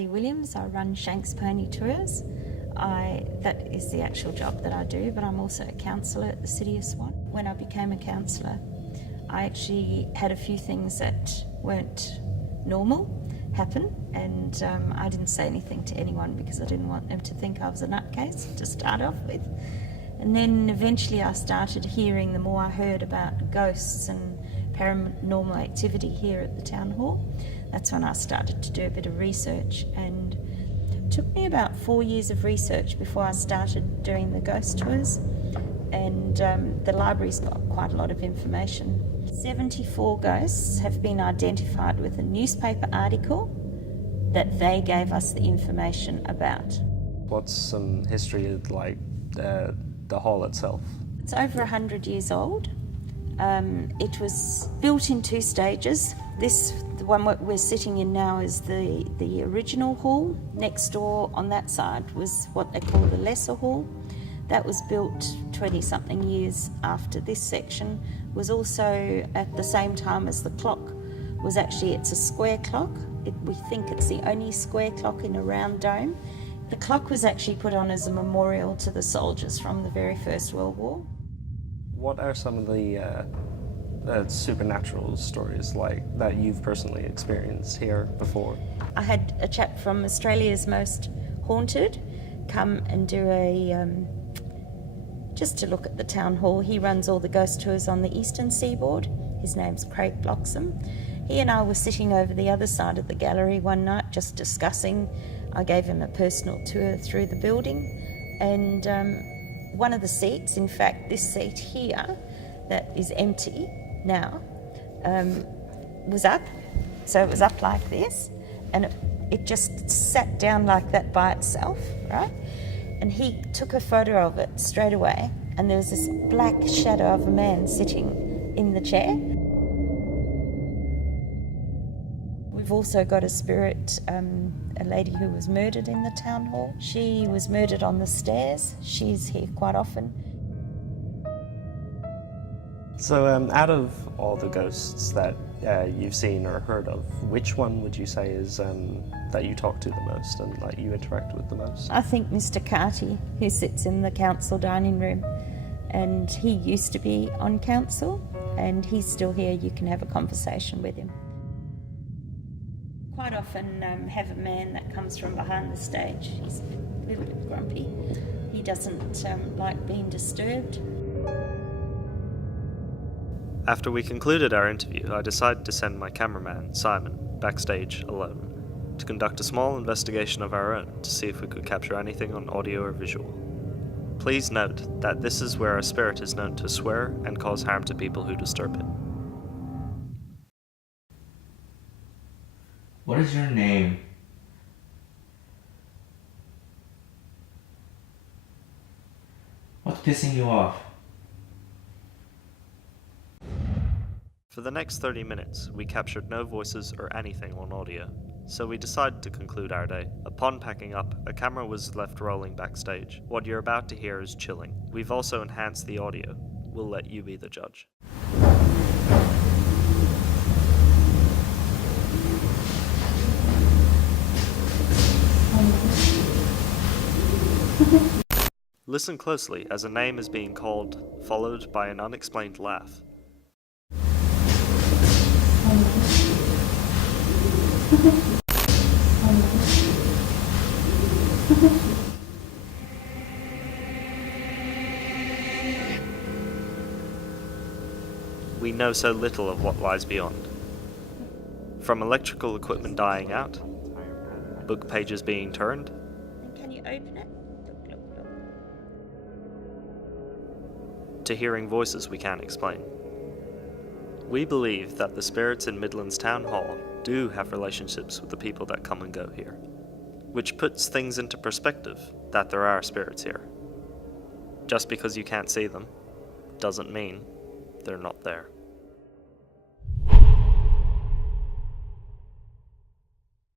Patty Williams. I run Shanks Pony Tours. That is the actual job that I do, but I'm also a counsellor at the City of Swan. When I became a counsellor, I actually had a few things that weren't normal happen, and I didn't say anything to anyone because I didn't want them to think I was a nutcase to start off with. And then eventually I started hearing, the more I heard about ghosts and paranormal activity here at the town hall, that's when I started to do a bit of research, and it took me about 4 years of research before I started doing the ghost tours. And the library's got quite a lot of information. 74 ghosts have been identified with a newspaper article that they gave us the information about. What's some history like the hall itself? It's over 100 years old. It was built in 2 stages. The one we're sitting in now is the original hall. Next door on that side was what they call the lesser hall. That was built 20-something years after this section. Was also at the same time as the clock. It's a square clock. We think it's the only square clock in a round dome. The clock was actually put on as a memorial to the soldiers from the very First World War. What are some of the supernatural stories like that you've personally experienced here before? I had a chap from Australia's Most Haunted come and do just to look at the town hall. He runs all the ghost tours on the eastern seaboard. His name's Craig Bloxham. He and I were sitting over the other side of the gallery one night just discussing. I gave him a personal tour through the building, and one of the seats, in fact this seat here that is empty now, was up. So it was up like this, and it just sat down like that by itself, right? And he took a photo of it straight away, and there was this black shadow of a man sitting in the chair. We've also got a spirit, a lady who was murdered in the town hall. She was murdered on the stairs. She's here quite often. So out of all the ghosts that you've seen or heard of, which one would you say is that you talk to the most and that you interact with the most? I think Mr. Carty, who sits in the council dining room, and he used to be on council, and he's still here. You can have a conversation with him. Quite often have a man that comes from behind the stage. He's a little bit grumpy. He doesn't like being disturbed. After we concluded our interview, I decided to send my cameraman, Simon, backstage alone, to conduct a small investigation of our own to see if we could capture anything on audio or visual. Please note that this is where our spirit is known to swear and cause harm to people who disturb it. What is your name? What's pissing you off? For the next 30 minutes, we captured no voices or anything on audio, so we decided to conclude our day. Upon packing up, a camera was left rolling backstage. What you're about to hear is chilling. We've also enhanced the audio. We'll let you be the judge. Listen closely as a name is being called, followed by an unexplained laugh. We know so little of what lies beyond. From electrical equipment dying out, book pages being turned, Can you open it? Look. to hearing voices we can't explain. We believe that the spirits in Midland's Town Hall do have relationships with the people that come and go here, which puts things into perspective that there are spirits here. Just because you can't see them doesn't mean they're not there.